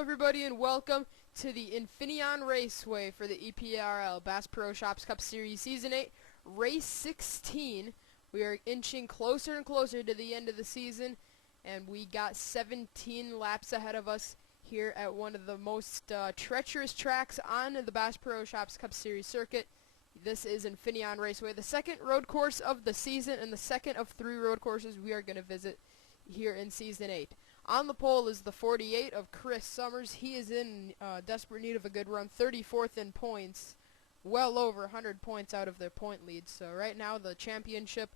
everybody, and welcome to the Infineon Raceway for the EPRL Bass Pro Shops Cup Series Season 8, Race 16. We are inching closer and closer to the end of the season, and we got 17 laps ahead of us here at one of the most treacherous tracks on the Bass Pro Shops Cup Series circuit. This is Infineon Raceway, the second road course of the season and the second of 3 road courses we are going to visit here in Season 8. On the pole is the 48 of Chris Summers. He is in desperate need of a good run, 34th in points, well over 100 points out of their point lead. So right now the championship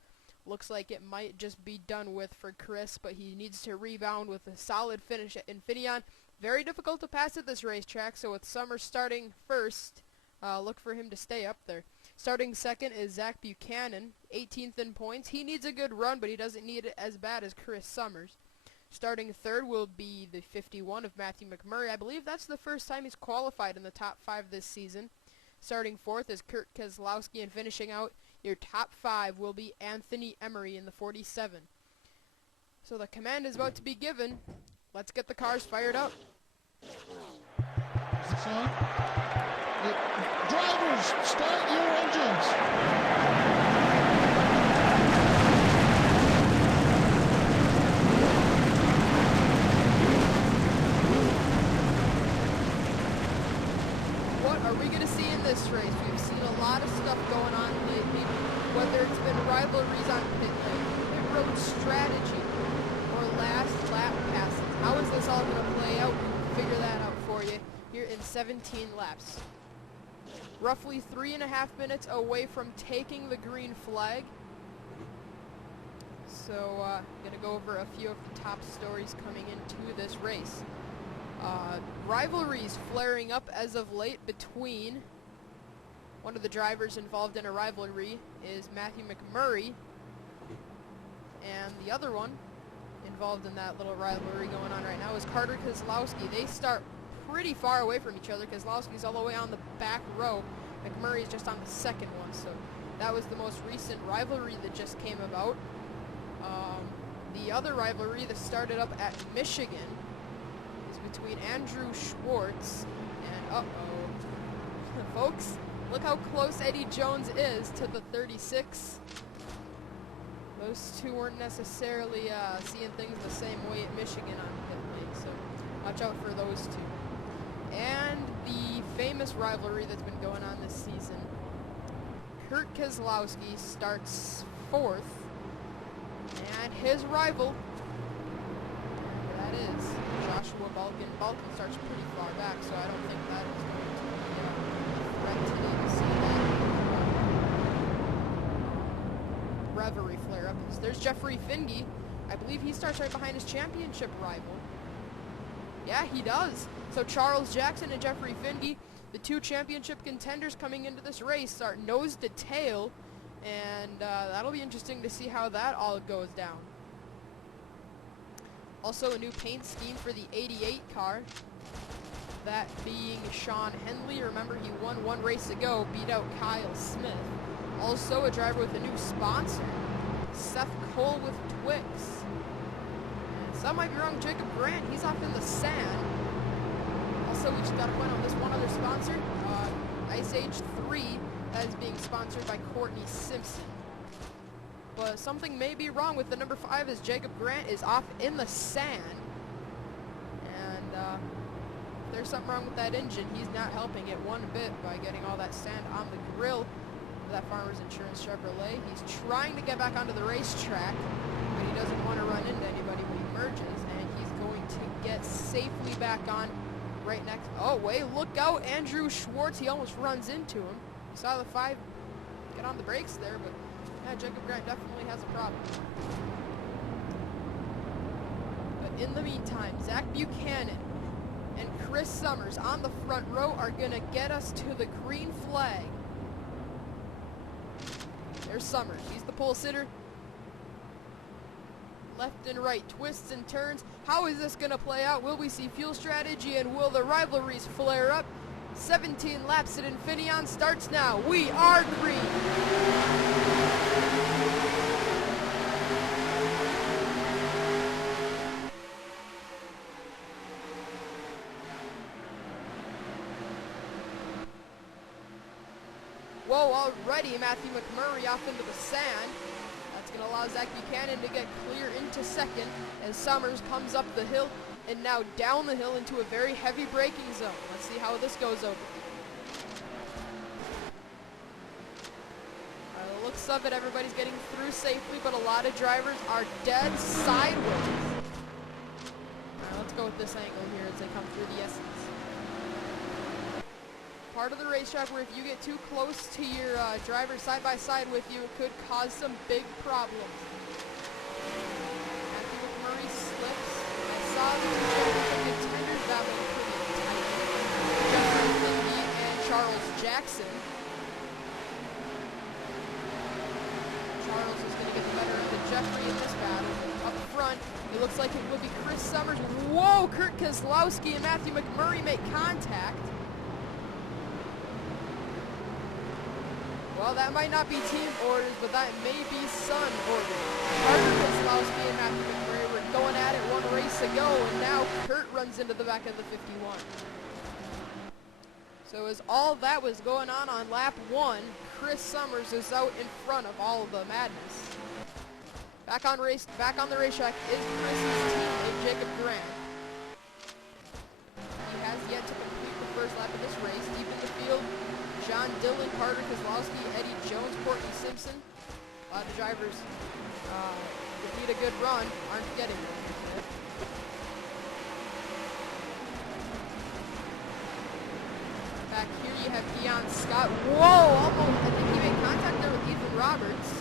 looks like it might just be done with for Chris, but he needs to rebound with a solid finish at Infineon. Very difficult to pass at this racetrack, so with Summers starting first, look for him to stay up there. Starting second is Zach Buchanan, 18th in points. He needs a good run, but he doesn't need it as bad as Chris Summers. Starting third will be the 51 of Matthew McMurray. I believe that's the first time he's qualified in the top 5 this season. Starting fourth is Kurt Keselowski, and finishing out your top 5 will be Anthony Emery in the 47. So the command is about to be given. Let's get the cars fired up. Drivers, start your engines. What are we going to see in this race? We've seen a lot of stuff going on lately, whether it's been rivalries on pit road strategy, or last lap passes. How is this all going to play out? We'll figure that out for you here in 17 laps. Roughly 3.5 minutes away from taking the green flag. So, I'm going to go over a few of the top stories coming into this race. Rivalries flaring up as of late between one of the drivers involved in a rivalry is Matthew McMurray, and the other one involved in that little rivalry going on right now is Carter Keselowski. They start pretty far away from each other. Keselowski's all the way on the back row. McMurray's just on the second one, so that was the most recent rivalry that just came about. The other rivalry that started up at Michigan is between Andrew Schwartz and, folks, look how close Eddie Jones is to the 36. Those two weren't necessarily seeing things the same way at Michigan on pit lane, so watch out for those two. And the famous rivalry that's been going on this season, Kurt Keselowski starts 4th, and his rival, that is Joshua Balkin. Balkin starts pretty far back, so I don't think that is going to be a threat today to see that rivalry flare up. There's Jeffrey Finge. I believe he starts right behind his championship rival. Yeah, he does. So Charles Jackson and Jeffrey Finge, the 2 championship contenders coming into this race, start nose to tail, and that'll be interesting to see how that all goes down. Also a new paint scheme for the 88 car, that being Sean Henley. Remember, he won 1 race ago, beat out Kyle Smith. Also a driver with a new sponsor, Seth Cole with Twix. And some might be wrong, Jacob Grant, he's off in the sand. Also, we just got to point out this one other sponsor, Ice Age 3, that is being sponsored by Courtney Simpson. But something may be wrong with the number 5 as Jacob Grant is off in the sand. And if there's something wrong with that engine, he's not helping it one bit by getting all that sand on the grill of that Farmers Insurance Chevrolet. He's trying to get back onto the racetrack, but he doesn't want to run into anybody when he merges, and he's going to get safely back on right next. Oh, wait, look out, Andrew Schwartz. He almost runs into him. You saw the 5 get on the brakes there, but yeah, Jacob Grant definitely has a problem. But in the meantime, Zach Buchanan and Chris Summers on the front row are going to get us to the green flag. There's Summers. He's the pole sitter. Left and right, twists and turns. How is this going to play out? Will we see fuel strategy, and will the rivalries flare up? 17 laps at Infineon starts now. We are green. Whoa, already Matthew McMurray off into the sand. That's going to allow Zach Buchanan to get clear into second as Summers comes up the hill and now down the hill into a very heavy braking zone. Let's see how this goes over. By the looks of it, everybody's getting through safely, but a lot of drivers are dead sideways. All right, let's go with this angle here as they come through the S's. Part of the racetrack where if you get too close to your driver side by side with you, it could cause some big problems. Matthew McMurray slips. I saw the two contenders that one pretty tight. Jeffrey Lindy and Charles Jackson. Charles is going to get the better of the Jeffrey in this battle. Up front, it looks like it will be Chris Summers. Whoa, Kurt Keselowski and Matthew McMurray make contact. Well, that might not be team orders, but that may be sun orders. Kurt Keselowski and Matthew McMurray were going at it one race ago, and now Kurt runs into the back of the 51. So as all that was going on lap 1, Chris Summers is out in front of all of the madness. Back on the racetrack is Chris's teammate, Jacob Grant. He has yet to complete the first lap of this race. Deep in the field, John Dillon, Carter Keselowski, Eddie Jones, Courtney Simpson. A lot of drivers that need a good run aren't getting it. Back here you have Dion Scott. Whoa, almost, I think he made contact there with Ethan Roberts.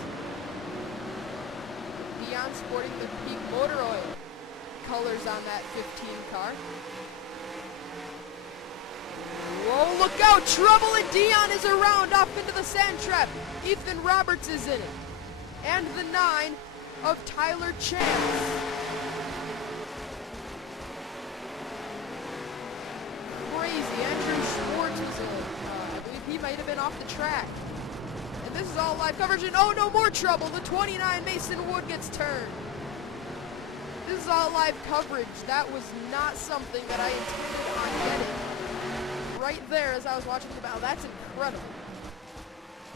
Dion sporting the Peak Motor Oil colors on that 15 car. Whoa, look out! Trouble, and Dion is around off into the sand trap. Ethan Roberts is in it. And the 9 of Tyler Chance. Crazy. Andrew Schwartz was in it. I believe he might have been off the track. And this is all live coverage, and oh no, more trouble. The 29 Mason Wood gets turned. This is all live coverage. That was not something that I intended on getting. Right there as I was watching the battle. That's incredible.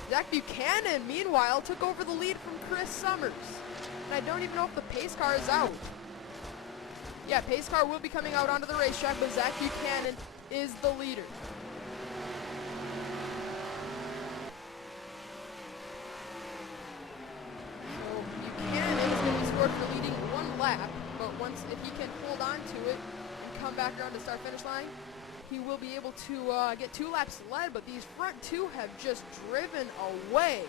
Zach Buchanan, meanwhile, took over the lead from Chris Summers. And I don't even know if the pace car is out. Yeah, pace car will be coming out onto the racetrack, but Zach Buchanan is the leader. So Buchanan is going to be scored for leading one lap, but if he can hold on to it and come back around to start finish line, he will be able to get 2 laps led, but these front 2 have just driven away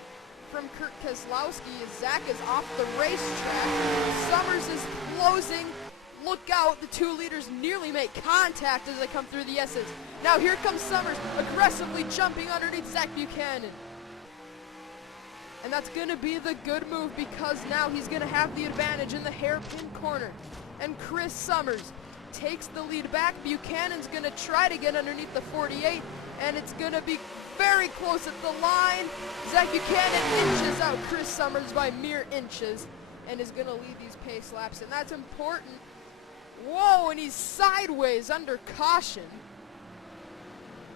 from Kurt Keselowski as Zach is off the racetrack. Summers is closing. Look out, the 2 leaders nearly make contact as they come through the S's. Now here comes Summers, aggressively jumping underneath Zach Buchanan. And that's going to be the good move because now he's going to have the advantage in the hairpin corner. And Chris Summers takes the lead back. Buchanan's going to try to get underneath the 48, and it's going to be very close at the line. Zach Buchanan inches out Chris Summers by mere inches and is going to lead these pace laps, and that's important. Whoa, and he's sideways under caution.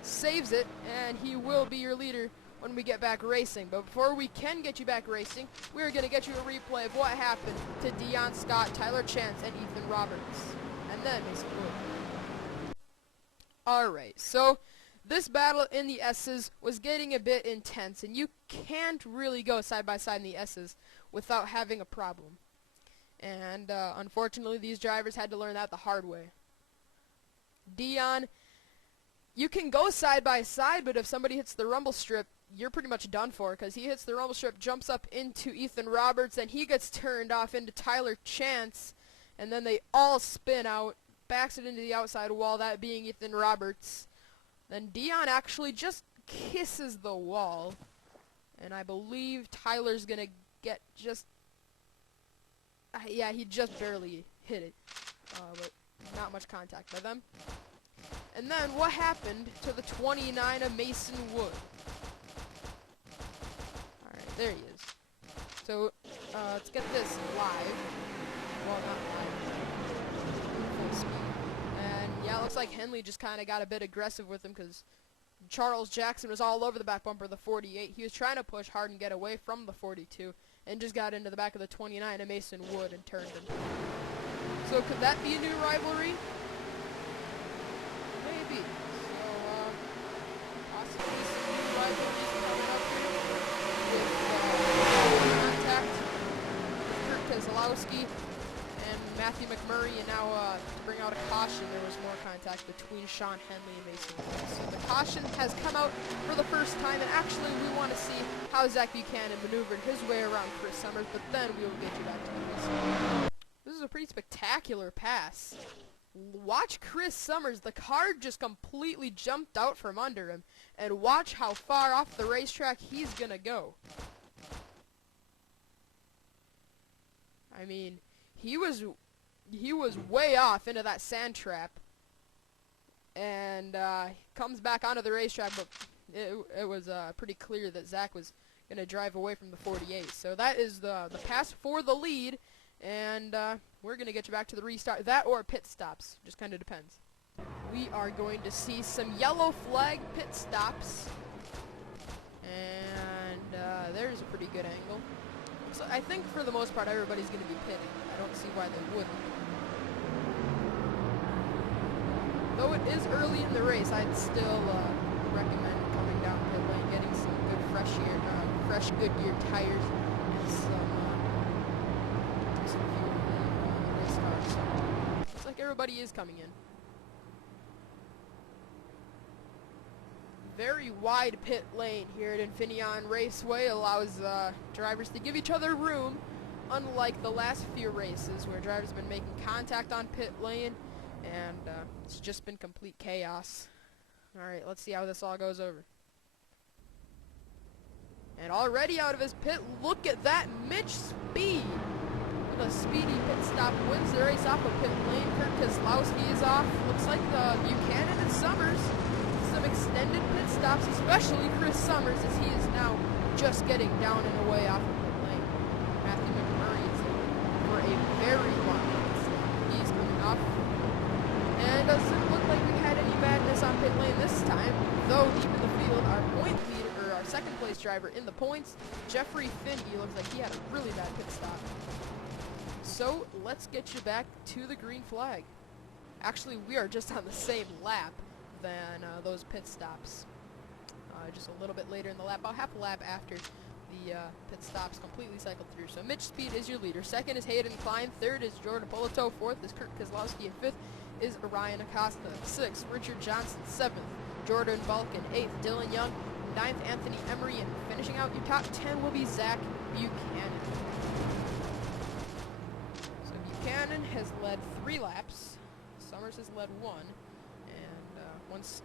Saves it, and he will be your leader when we get back racing. But before we can get you back racing, we're going to get you a replay of what happened to Dion Scott, Tyler Chance, and Ethan Roberts. And then Mason Wood. Alright, so this battle in the S's was getting a bit intense, and you can't really go side by side in the S's without having a problem. And unfortunately, these drivers had to learn that the hard way. Dion, you can go side by side, but if somebody hits the rumble strip, you're pretty much done for, because he hits the rumble strip, jumps up into Ethan Roberts, and he gets turned off into Tyler Chance, and then they all spin out, backs it into the outside wall, that being Ethan Roberts. Then Dion actually just kisses the wall, and I believe Tyler's going to get just... yeah, he just barely hit it, but not much contact by them. And then what happened to the 29 of Mason Wood? Alright, there he is. So, let's get this live. Well, not live. Full speed. And, yeah, it looks like Henley just kind of got a bit aggressive with him because Charles Jackson was all over the back bumper of the 48. He was trying to push hard and get away from the 42 and just got into the back of the 29 and Mason Wood and turned him. So could that be a new rivalry? Maybe. So, possibly some new rivalries coming up here with contact with Kurt Keselowski and Matthew McMurray, and now to bring out a caution, there was more contact between Sean Henley and Mason Wood. So the caution has come out for the first time, and actually we want to see how Zach Buchanan maneuvered his way around Chris Summers, but then we will get you back to the race. This is a pretty spectacular pass. Watch Chris Summers. The car just completely jumped out from under him, and watch how far off the racetrack he's gonna go. I mean, he was way off into that sand trap, and comes back onto the racetrack, but it was pretty clear that Zach was gonna drive away from the 48. So that is the pass for the lead. And we're going to get you back to the restart. That or pit stops. Just kind of depends. We are going to see some yellow flag pit stops. And there's a pretty good angle. So I think for the most part everybody's going to be pitting. I don't see why they wouldn't. Though it is early in the race, I'd still recommend coming down pit lane, getting some good fresh Goodyear tires and some fuel in the race car. So looks like everybody is coming in. Very wide pit lane here at Infineon Raceway allows drivers to give each other room, unlike the last few races where drivers have been making contact on pit lane, and it's just been complete chaos. Alright, let's see how this all goes over. And already out of his pit, look at that, Mitch Speed! With a speedy pit stop, wins the race off of pit lane. Kurt Keselowski is off. Looks like Buchanan and Summers. Some extended pit stops, especially Chris Summers, as he is now just getting down and away off of pit lane. Matthew McMurray is in for a very long pit stop. He's coming off. And it doesn't look like we had any badness on pit lane this time, though deep in the field, our point leader, or our second place driver in the points, Jeffrey Finge, looks like he had a really bad pit stop. So let's get you back to the green flag. Actually, we are just on the same lap than those pit stops. Just a little bit later in the lap, about half a lap after the pit stops completely cycled through. So Mitch Speed is your leader. Second is Hayden Klein. Third is Jordan Polito. Fourth is Kurt Keselowski. And fifth is Ryan Acosta. Sixth, Richard Johnson. Seventh, Jordan Balkin. Eighth, Dylan Young. Ninth, Anthony Emery. And finishing out your top 10 will be Zach Buchanan. So Buchanan has led 3 laps. Summers has led 1. And once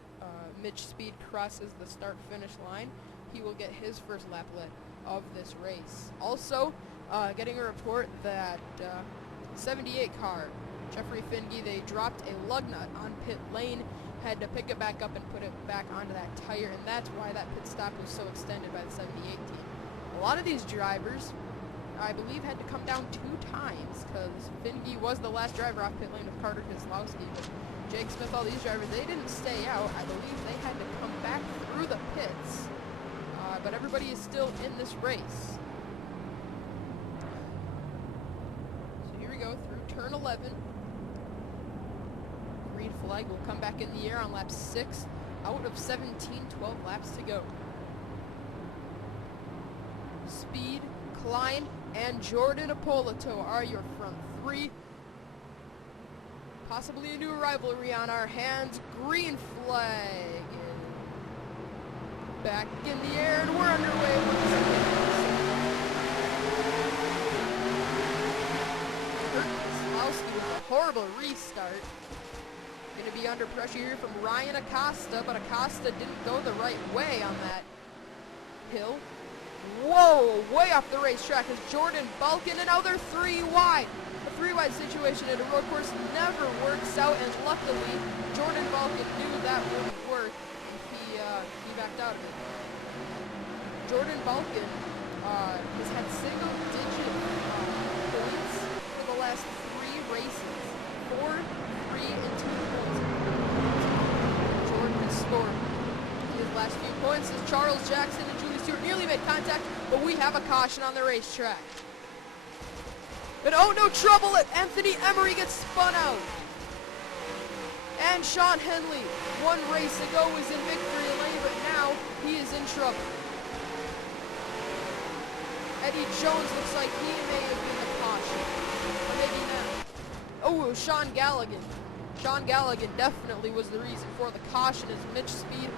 Mitch Speed crosses the start-finish line, he will get his first lap led of this race. Also, getting a report that 78 car, Jeffrey Finge, they dropped a lug nut on pit lane, had to pick it back up and put it back onto that tire, and that's why that pit stop was so extended by the 78 team. A lot of these drivers, I believe, had to come down 2 times, because Finge was the last driver off pit lane with Carter Keselowski, but Jake Smith, all these drivers, they didn't stay out. I believe they had to come back through the pits, but everybody is still in this race. So here we go through turn 11. Green flag will come back in the air on lap 6 out of 17, 12 laps to go. Speed, Klein, and Jordan Polito are your front 3. Possibly a new rivalry on our hands. Green flag. Back in the air, and we're underway once again. Kurt Keselowski with a horrible restart. Going to be under pressure here from Ryan Acosta, but Acosta didn't go the right way on that hill. Whoa, way off the racetrack is Jordan Balkin, and now they're 3 wide. A 3-wide situation at a road course never works out, and luckily Jordan Balkin knew that wouldn't work, and he backed out of it. Jordan Balkin has had single-digit points for the last 3 races. 4, 3, and 2 points. Jordan has scored. He is last few points as Charles Jackson and Julie Stewart nearly made contact, but we have a caution on the racetrack. But oh no, trouble! Anthony Emery gets spun out. And Sean Henley, one race ago, was in victory lane, but now he is in trouble. Eddie Jones looks like he may have been the caution. Or maybe not. Oh, Sean Galligan. Sean Galligan definitely was the reason for the caution as Mitch Speed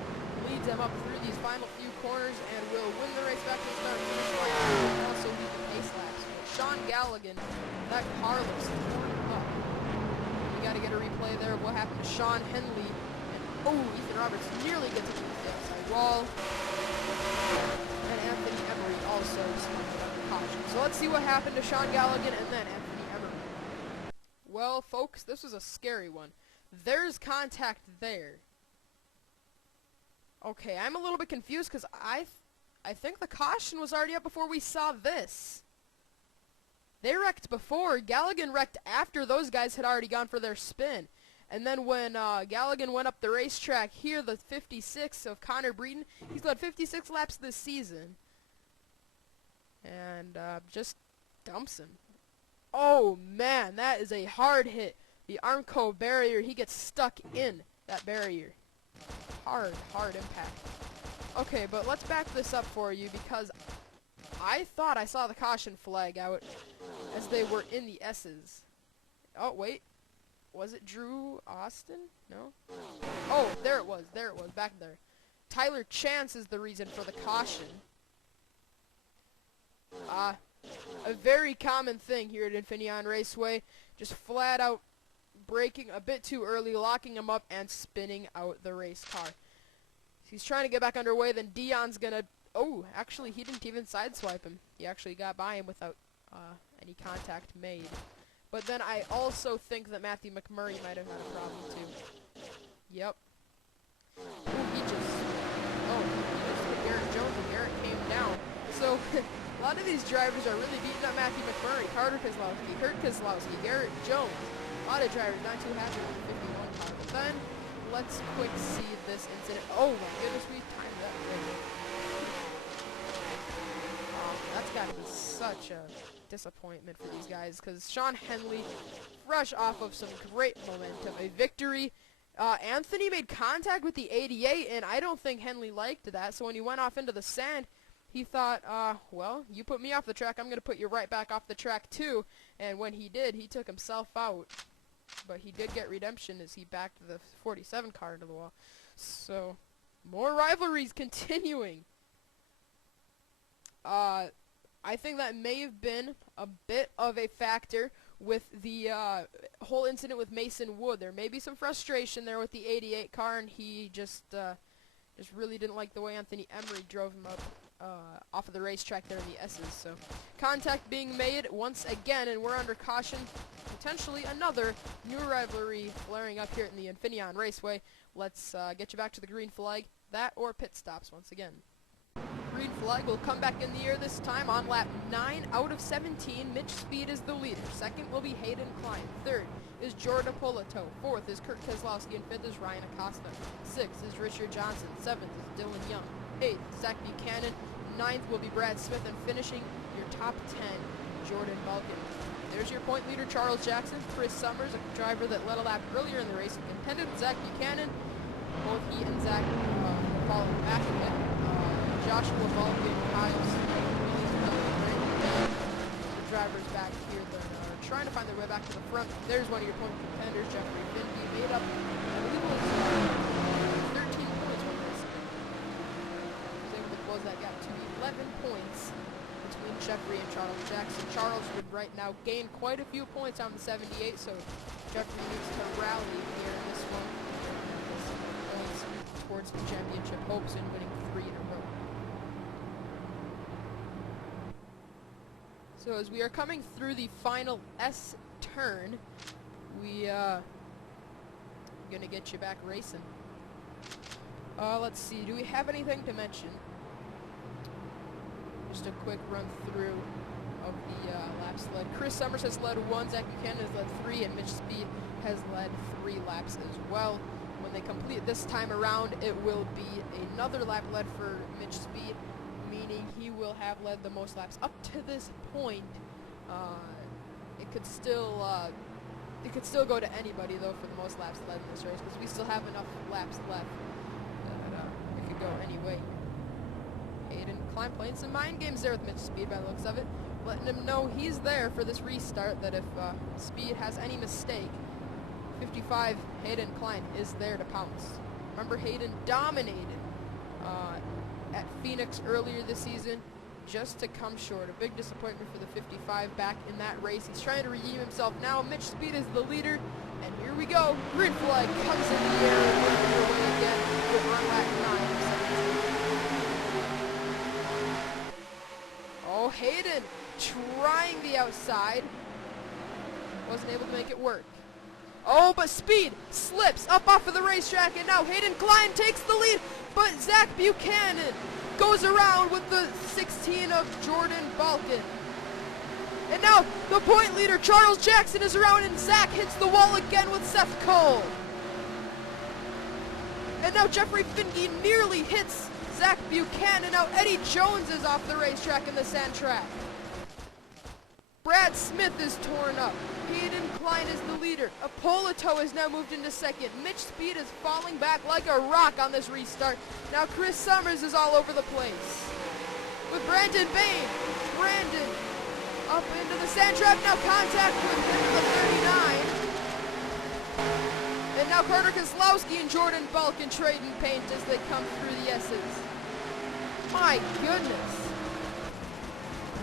leads him up through these final few corners and will win the race back to the start finish line and also lead the pace laps. But Sean Galligan, that car looks torn up. We got to get a replay there of what happened to Sean Henley. And oh, Ethan Roberts nearly gets into the outside wall. And Anthony Emery also spun out the caution. So let's see what happened to Sean Galligan and then Anthony Emery. Well, folks, this was a scary one. There's contact there. Okay, I'm a little bit confused because I think the caution was already up before we saw this. They wrecked before. Galligan wrecked after those guys had already gone for their spin. And then when Galligan went up the racetrack here, the 56 of Connor Breeden, he's led 56 laps this season. And just dumps him. Oh, man, that is a hard hit. The Armco barrier, he gets stuck in that barrier. Hard impact. Okay, but let's back this up for you because I thought I saw the caution flag out as they were in the S's. Oh, wait. Was it Drew Austin? No? Oh, there it was, back there. Tyler Chance is the reason for the caution. A very common thing here at Infineon Raceway. Just flat out braking a bit too early, locking him up, and spinning out the race car. He's trying to get back underway, then Dion's gonna... Oh, actually, he didn't even sideswipe him. He actually got by him without any contact made. But then I also think that Matthew McMurray might have had a problem, too. Yep. Ooh, he just hit Garrett Jones, and Garrett came down. So... a lot of these drivers are really beating up Matthew McMurray, Carter Keselowski, Kurt Keselowski, Garrett Jones. A lot of drivers not too happy with the 51 car. But then, let's quick see this incident. Oh my goodness, we timed that great. That's got to be such a disappointment for these guys, because Sean Henley, fresh off of some great momentum, a victory. Anthony made contact with the 88, and I don't think Henley liked that, so when he went off into the sand, he thought, well, you put me off the track, I'm going to put you right back off the track too. And when he did, he took himself out. But he did get redemption as he backed the 47 car into the wall. So, more rivalries continuing. I think that may have been a bit of a factor with the whole incident with Mason Wood. There may be some frustration there with the 88 car, and he just really didn't like the way Anthony Emery drove him up. Off of the racetrack there in the S's. So contact being made once again, and we're under caution. Potentially another new rivalry flaring up here in the Infineon Raceway. Let's get you back to the green flag. That or pit stops once again. Green flag will come back in the air this time on lap 9 out of 17. Mitch Speed is the leader. Second will be Hayden Klein. Third is Jordan Polito. Fourth is Kurt Keselowski. And fifth is Ryan Acosta. Sixth is Richard Johnson. Seventh is Dylan Young. 8th, Zach Buchanan. 9th will be Brad Smith, and finishing your top 10, Jordan Balkin. There's your point leader, Charles Jackson. Chris Summers, a driver that led a lap earlier in the race, and contended with Zach Buchanan. Both he and Zach following back a bit. Joshua Balkin, Kyle Smith, the drivers back here that are trying to find their way back to the front. There's one of your point contenders, Jeffrey Findy, made up, I believe it was 13 points from this. Was that gap to 11 points between Jeffrey and Charles Jackson. Charles would right now gain quite a few points on the 78, so Jeffrey needs to rally here in this one. Points towards the championship hopes in winning 3 in a row. So as we are coming through the final S turn, we gonna get you back racing. Let's see, do we have anything to mention? Just a quick run through of the laps led. Chris Summers has led 1, Zach Buchanan has led 3, and Mitch Speed has led 3 laps as well. when they complete this time around, it will be another lap led for Mitch Speed, meaning he will have led the most laps. Up to this point, it could still go to anybody, though, for the most laps led in this race, because we still have enough laps left that it could go any way. Hayden Klein playing some mind games there with Mitch Speed by the looks of it, letting him know he's there for this restart, that if Speed has any mistake, 55 Hayden Klein is there to pounce. Remember, Hayden dominated at Phoenix earlier this season, just to come short. A big disappointment for the 55 back in that race. He's trying to redeem himself now. Mitch Speed is the leader, and here we go. Green flag comes in the air and working their way again with run lap 9. Oh, Hayden trying the outside. Wasn't able to make it work. Oh, but Speed slips up off of the racetrack, and now Hayden Klein takes the lead, but Zach Buchanan goes around with the 16 of Jordan Balkin. And now the point leader, Charles Jackson, is around, and Zach hits the wall again with Seth Cole. And now Jeffrey Finke nearly hits Zach Buchanan. Now Eddie Jones is off the racetrack in the sand track. Brad Smith is torn up. Hayden Klein is the leader. Apolito has now moved into second. Mitch Speed is falling back like a rock on this restart. Now Chris Summers is all over the place. With Brandon Bain. Brandon up into the sand trap. Now contact with him in the 39. And now Carter Kozlowski and Jordan Balkin trading paint as they come through the S's. My goodness.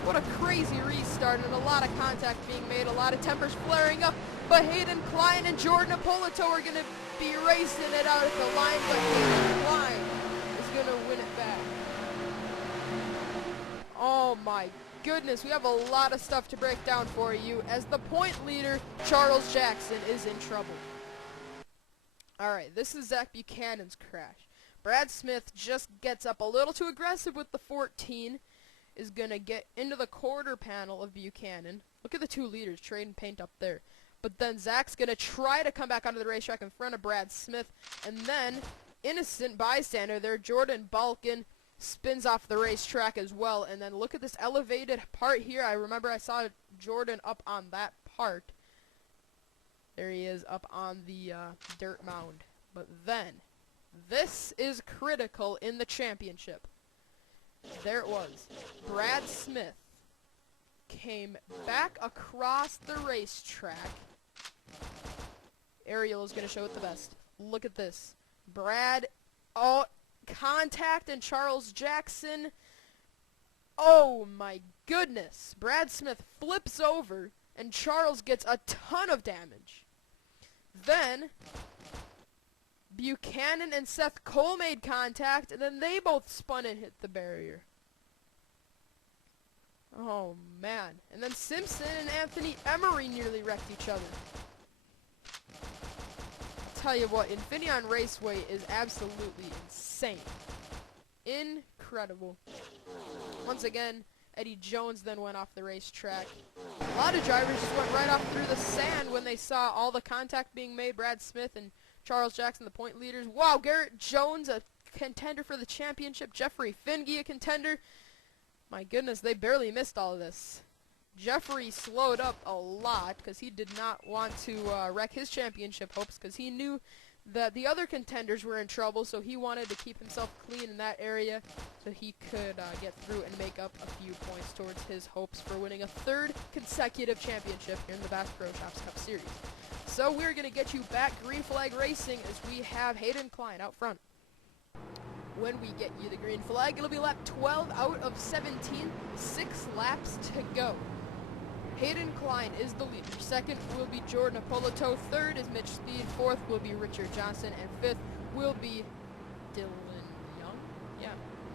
What a crazy restart, and a lot of contact being made, a lot of tempers flaring up, but Hayden Klein and Jordan Apolito are going to be racing it out at the line, but Hayden Klein is going to win it back. Oh my goodness, we have a lot of stuff to break down for you, as the point leader, Charles Jackson, is in trouble. Alright, this is Zach Buchanan's crash. Brad Smith just gets up a little too aggressive with the 14, is going to get into the quarter panel of Buchanan. Look at the two leaders trading paint up there. But then Zach's going to try to come back onto the racetrack in front of Brad Smith. And then, innocent bystander there, Jordan Balkin spins off the racetrack as well. And then look at this elevated part here. I remember I saw Jordan up on that part. There he is up on the dirt mound. But then, this is critical in the championship. There it was. Brad Smith came back across the racetrack. Ariel is going to show it the best. Look at this. Brad, oh, contact, and Charles Jackson. Oh my goodness. Brad Smith flips over, and Charles gets a ton of damage. Then Buchanan and Seth Cole made contact, and then they both spun and hit the barrier. Oh, man. And then Simpson and Anthony Emery nearly wrecked each other. I'll tell you what, Infineon Raceway is absolutely insane. Incredible. Once again, Eddie Jones then went off the racetrack. A lot of drivers just went right off through the sand when they saw all the contact being made. Brad Smith and Charles Jackson, the point leaders. Wow, Garrett Jones, a contender for the championship. Jeffrey Finge, a contender. My goodness, they barely missed all of this. Jeffrey slowed up a lot because he did not want to wreck his championship hopes, because he knew that the other contenders were in trouble, so he wanted to keep himself clean in that area so he could get through and make up a few points towards his hopes for winning a third consecutive championship here in the Bass Pro Shops Cup Series. So we're going to get you back green flag racing as we have Hayden Klein out front. When we get you the green flag, it'll be lap 12 out of 17, 6 laps to go. Hayden Klein is the leader. Second will be Jordan Apolito. Third is Mitch Speed. Fourth will be Richard Johnson. And fifth will be Dylan Young. Yeah.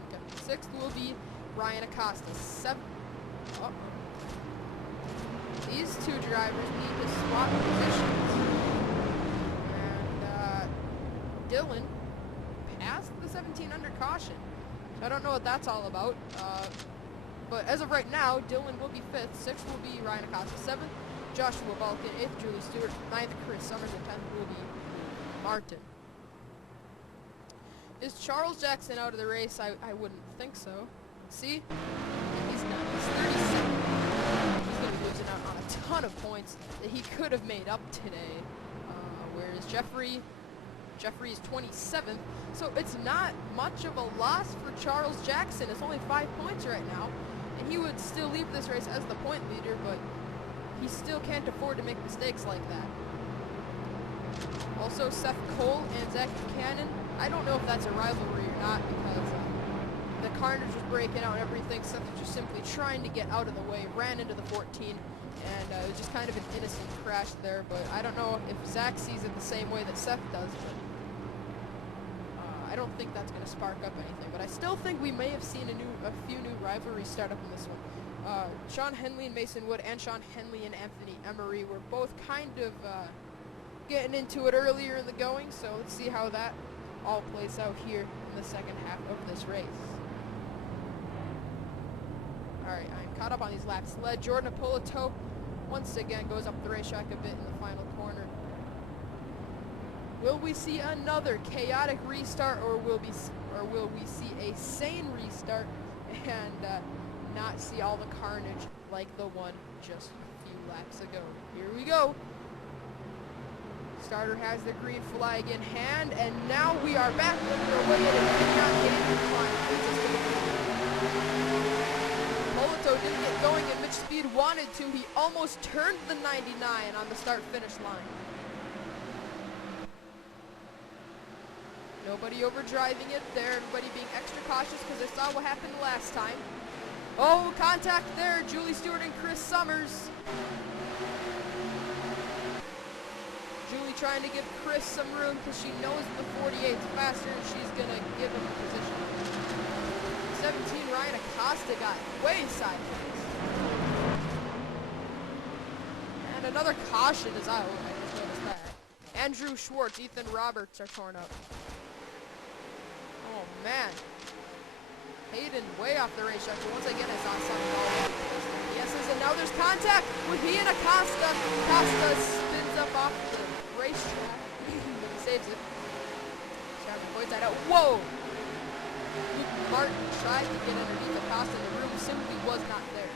Okay. Sixth will be Ryan Acosta. These two drivers need to swap positions. And Dylan passed the 17 under caution. So I don't know what that's all about. But as of right now, Dylan will be 5th, 6th will be Ryan Acosta, 7th, Joshua Balkin, 8th, Julie Stewart, 9th, Chris Summers, and 10th will be Martin. Is Charles Jackson out of the race? I wouldn't think so. See? He's not. He's 37. He's going to be losing out on a ton of points that he could have made up today. Whereas Jeffrey is 27th. So it's not much of a loss for Charles Jackson. It's only 5 points right now. And he would still leave this race as the point leader, but he still can't afford to make mistakes like that. Also, Seth Cole and Zach Buchanan. I don't know if that's a rivalry or not because the carnage was breaking out and everything. Seth was just simply trying to get out of the way, ran into the 14, and it was just kind of an innocent crash there. But I don't know if Zach sees it the same way that Seth does. But I don't think that's going to spark up anything. But I still think we may have seen a few new rivalries start up in this one. Sean Henley and Mason Wood, and Sean Henley and Anthony Emery were both kind of getting into it earlier in the going. So let's see how that all plays out here in the second half of this race. Alright, I'm caught up on these laps. Led Jordan Apolito once again goes up the racetrack a bit in the final corner. Will we see another chaotic restart, or will we see a sane restart and not see all the carnage like the one just a few laps ago? Here we go. Starter has the green flag in hand, and now we are back underway at Infineon climb. Polito didn't get going, and Mitch Speed wanted to. He almost turned the 99 on the start-finish line. Nobody overdriving it there. Everybody being extra cautious because they saw what happened last time. Oh, contact there. Julie Stewart and Chris Summers. Julie trying to give Chris some room because she knows the 48's faster and she's going to give him a position. 17, Ryan Acosta got way sideways. And another caution is out. I just noticed that. Andrew Schwartz, Ethan Roberts are torn up. Oh, man. Hayden way off the racetrack, but once again is on something all over the place. Yes, and now there's contact with he and Acosta. Acosta spins up off the racetrack, but he saves it. Sharman points that out. Whoa! Luke Martin tried to get underneath Acosta, and the room simply was not there.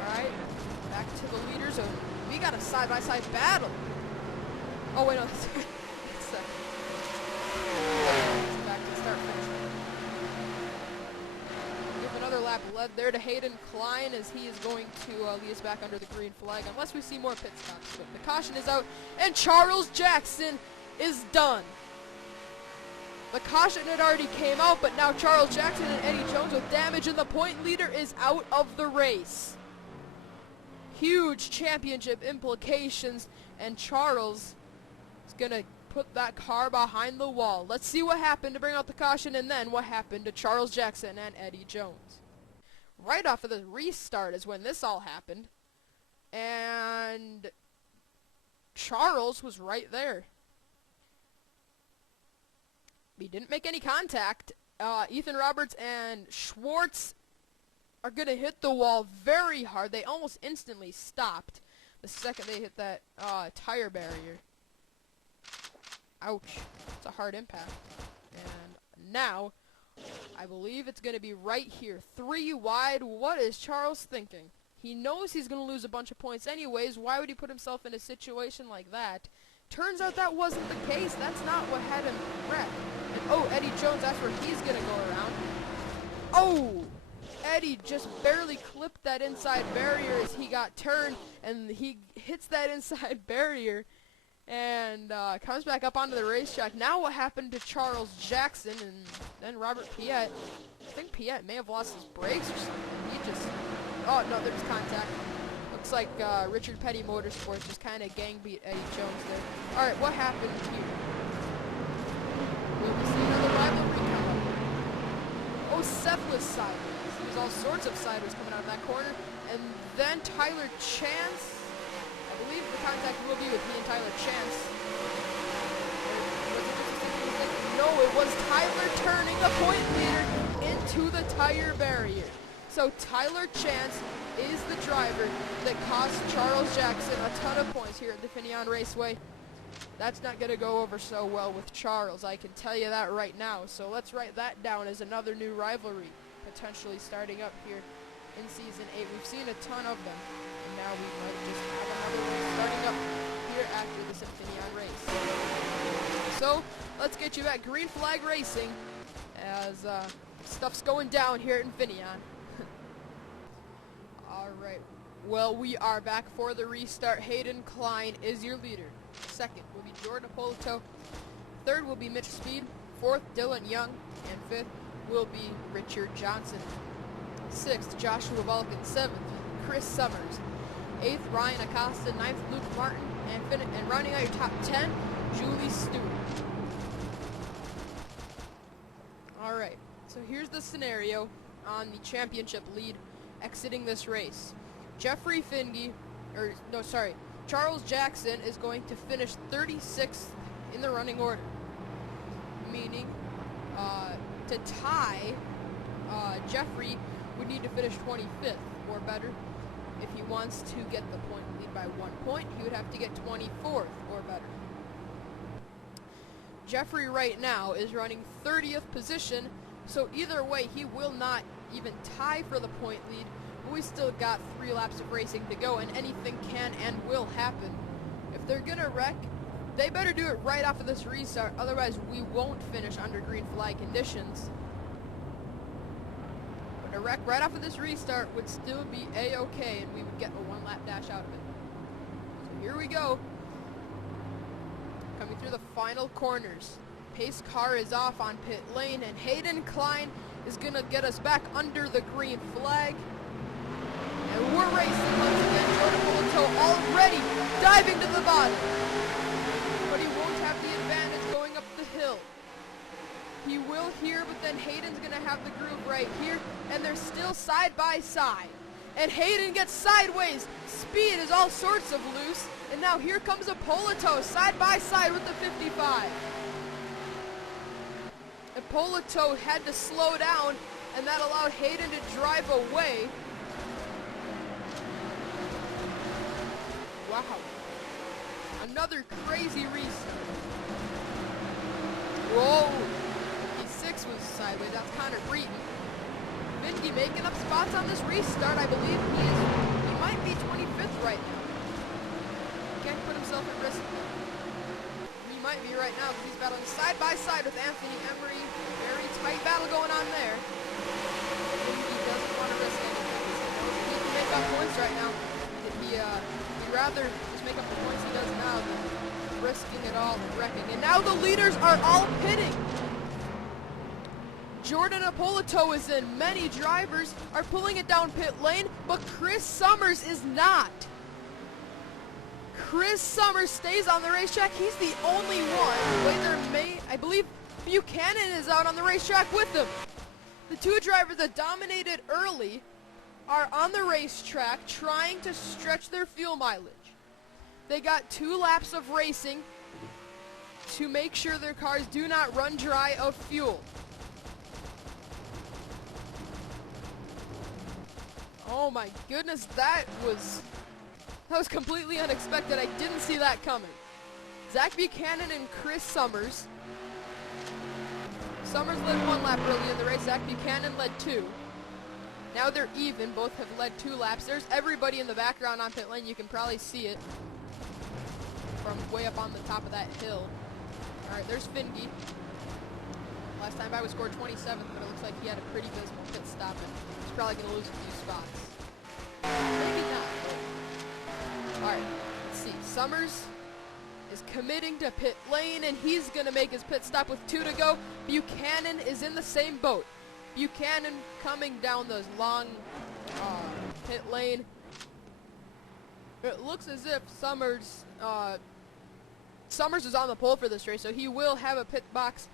Alright, back to the leaders. Oh, we got a side-by-side battle. Oh, wait, no. It's back to start finish. Give another lap led there to Hayden Klein as he is going to lead us back under the green flag, unless we see more pit stops. But the caution is out, and Charles Jackson is done. The caution had already came out, but now Charles Jackson and Eddie Jones with damage, and the point leader is out of the race. Huge championship implications, and Charles is going to put that car behind the wall. Let's see what happened to bring out the caution, and then what happened to Charles Jackson and Eddie Jones. Right off of the restart is when this all happened, and Charles was right there. He didn't make any contact. Ethan Roberts and Schwartz are going to hit the wall very hard. They almost instantly stopped the second they hit that tire barrier. Ouch. It's a hard impact. And now, I believe it's going to be right here. 3 wide. What is Charles thinking? He knows he's going to lose a bunch of points anyways. Why would he put himself in a situation like that? Turns out that wasn't the case. That's not what had him wrecked. And, oh, Eddie Jones, that's where he's going to go around. Oh! Eddie just barely clipped that inside barrier as he got turned, and he hits that inside barrier and comes back up onto the racetrack. Now what happened to Charles Jackson and then Robert Piet? I think Piet may have lost his brakes or something. He just... Oh, no, there's contact. Looks like Richard Petty Motorsports just kind of gang beat Eddie Jones there. Alright, what happened here? Will we see another rivalry come up? Oh, Seth was sideways. There was all sorts of sideways coming out of that corner. And then Tyler Chance. I believe the contact will be with me and Tyler Chance. No, it was Tyler turning the point leader into the tire barrier. So Tyler Chance is the driver that cost Charles Jackson a ton of points here at the Infineon Raceway. That's not going to go over so well with Charles, I can tell you that right now. So let's write that down as another new rivalry potentially starting up here in Season 8. We've seen a ton of them, and now we might just have another one starting up here after this Infineon race. So let's get you back. Green flag racing as stuff's going down here at Infineon. Alright, well, we are back for the restart. Hayden Klein is your leader. Second will be Jordan Apolito. Third will be Mitch Speed. Fourth, Dylan Young. And fifth will be Richard Johnson. Sixth, Joshua Vulcan. Seventh, Chris Summers. Eighth, Ryan Acosta. Ninth, Luke Martin. And rounding out your top 10, Julie Stewart. Alright, so here's the scenario on the championship lead exiting this race. Charles Jackson is going to finish 36th in the running order, meaning to tie, Jeffrey would need to finish 25th or better. If he wants to get the point lead by 1 point, he would have to get 24th or better. Jeffrey right now is running 30th position, so either way he will not even tie for the point lead. But we still got 3 laps of racing to go, and anything can and will happen. If they're gonna wreck, they better do it right off of this restart, otherwise we won't finish under green flag conditions. But a wreck right off of this restart would still be a-okay, and we would get a 1 lap dash out of it. So here we go. Coming through the final corners. Pace car is off on pit lane, and Hayden Klein is gonna get us back under the green flag. And we're racing once again. Jordan Apolito already diving to the bottom. But he won't have the advantage going up the hill. He will here, but then Hayden's gonna have the groove right here, and they're still side by side. And Hayden gets sideways. Speed is all sorts of loose. And now here comes Apolito side by side with the 55. Apolito had to slow down, and that allowed Hayden to drive away. Wow. Another crazy restart. Whoa. 56 was sideways. That's Connor Breton. Vinky making up spots on this restart. I believe he might be 25th right now. Can't put himself at risk. He might be right now, because he's battling side by side with Anthony Emery. Very tight battle going on there. He doesn't want to risk anything. He can make up points right now. He'd rather just make up the points he does now than risking it all and wrecking. And now the leaders are all pitting. Jordan Apolito is in. Many drivers are pulling it down pit lane, but Chris Summers is not. Chris Summers stays on the racetrack. He's the only one. I believe Buchanan is out on the racetrack with him. The 2 drivers that dominated early are on the racetrack trying to stretch their fuel mileage. They got 2 laps of racing to make sure their cars do not run dry of fuel. Oh my goodness, that was completely unexpected. I didn't see that coming. Zach Buchanan and Chris Summers. Summers led 1 lap early in the race. Zach Buchanan led 2. Now they're even. Both have led 2 laps. There's everybody in the background on pit lane. You can probably see it from way up on the top of that hill. All right, there's Fingy. Last time by we scored 27th, but it looks like he had a pretty dismal pit stop, and he's probably going to lose a few spots. Maybe not. All right, let's see. Summers is committing to pit lane, and he's going to make his pit stop with 2 to go. Buchanan is in the same boat. Buchanan coming down those long pit lane. It looks as if Summers is on the pole for this race, so he will have a pit box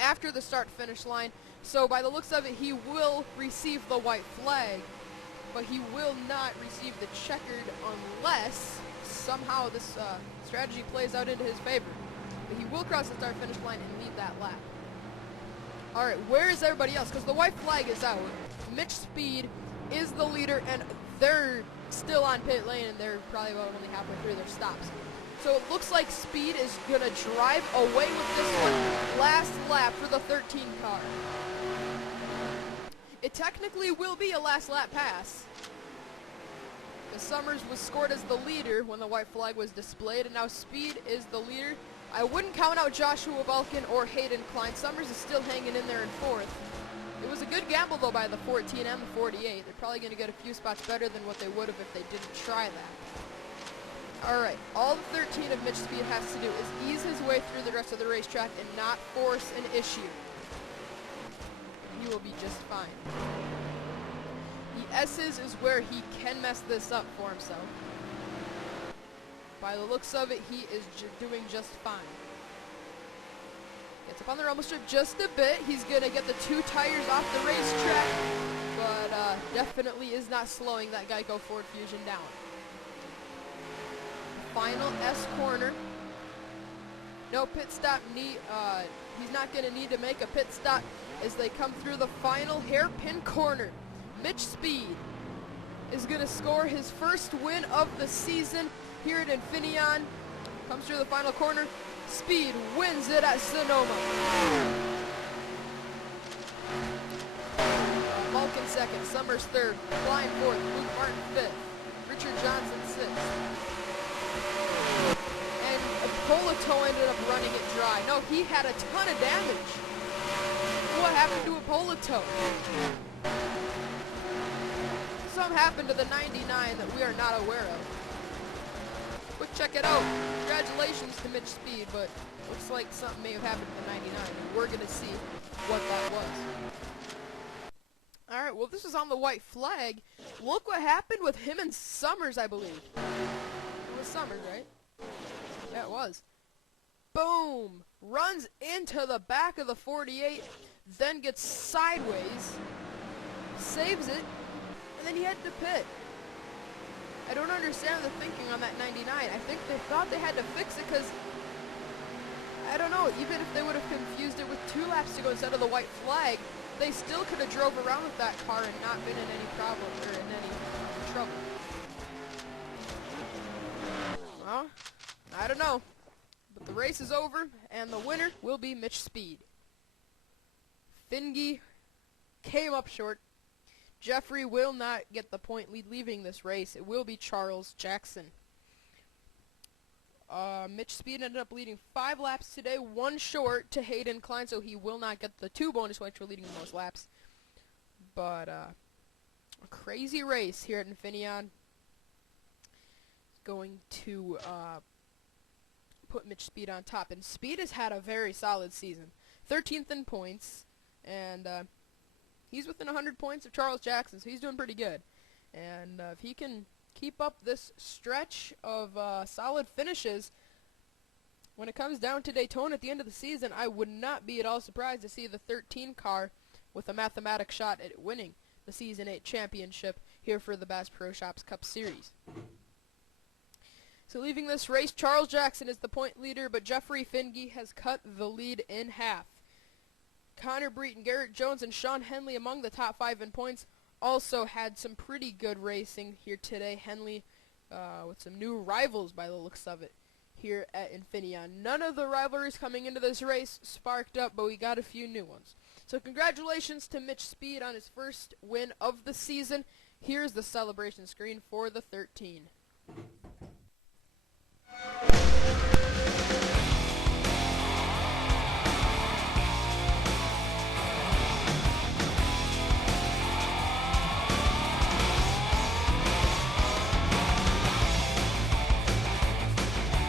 after the start-finish line. So by the looks of it, he will receive the white flag, but he will not receive the checkered unless somehow this strategy plays out into his favor. But he will cross the start-finish line and lead that lap. All right, where is everybody else? Because the white flag is out. Mitch Speed is the leader, and they're still on pit lane, and they're probably about only halfway through their stops. So it looks like Speed is going to drive away with this one. Last lap for the 13 car. It technically will be a last lap pass. The Summers was scored as the leader when the white flag was displayed, and now Speed is the leader. I wouldn't count out Joshua Balkin or Hayden Klein. Summers is still hanging in there in fourth. It was a good gamble, though, by the 14 and the 48. They're probably going to get a few spots better than what they would have if they didn't try that. All right, all the 13 of Mitch Speed has to do is ease his way through the rest of the racetrack and not force an issue. He will be just fine. The S's is where he can mess this up for himself. By the looks of it, he is doing just fine. Gets up on the rumble strip just a bit. He's going to get the 2 tires off the racetrack, but definitely is not slowing that Geico Ford Fusion down. Final S corner. No pit stop. He's not going to need to make a pit stop as they come through the final hairpin corner. Mitch Speed is going to score his first win of the season here at Infineon. Comes through the final corner. Speed wins it at Sonoma. Malkin second, Summers third, Klein fourth, Luke Martin fifth, Richard Johnson sixth. And Polito ended up running it dry. No, he had a ton of damage. What happened to Polito? Something happened to the 99 that we are not aware of. But check it out. Congratulations to Mitch Speed, but looks like something may have happened to the 99. And we're going to see what that was. All right, well, this is on the white flag. Look what happened with him and Summers, I believe. It was Summers, right? Yeah, it was. Boom! Runs into the back of the 48, then gets sideways, saves it, and then he had to pit. I don't understand the thinking on that 99. I think they thought they had to fix it because, I don't know, even if they would have confused it with 2 laps to go instead of the white flag, they still could have drove around with that car and not been in any problem or in any trouble. Well, I don't know. But the race is over, and the winner will be Mitch Speed. Finge came up short. Jeffrey will not get the point lead leaving this race. It will be Charles Jackson. Mitch Speed ended up leading 5 laps today, 1 short to Hayden Klein, so he will not get the 2 bonus points for leading the most laps. But a crazy race here at Infineon. Going to put Mitch Speed on top. And Speed has had a very solid season. 13th in points, and he's within 100 points of Charles Jackson, so he's doing pretty good. And if he can keep up this stretch of solid finishes, when it comes down to Daytona at the end of the season, I would not be at all surprised to see the 13 car with a mathematic shot at winning the Season 8 championship here for the Bass Pro Shops Cup Series. So leaving this race, Charles Jackson is the point leader, but Jeffrey Finge has cut the lead in half. Connor Breton, Garrett Jones, and Sean Henley among the top 5 in points also had some pretty good racing here today. Henley with some new rivals by the looks of it here at Infineon. None of the rivalries coming into this race sparked up, but we got a few new ones. So congratulations to Mitch Speed on his first win of the season. Here's the celebration screen for the 13.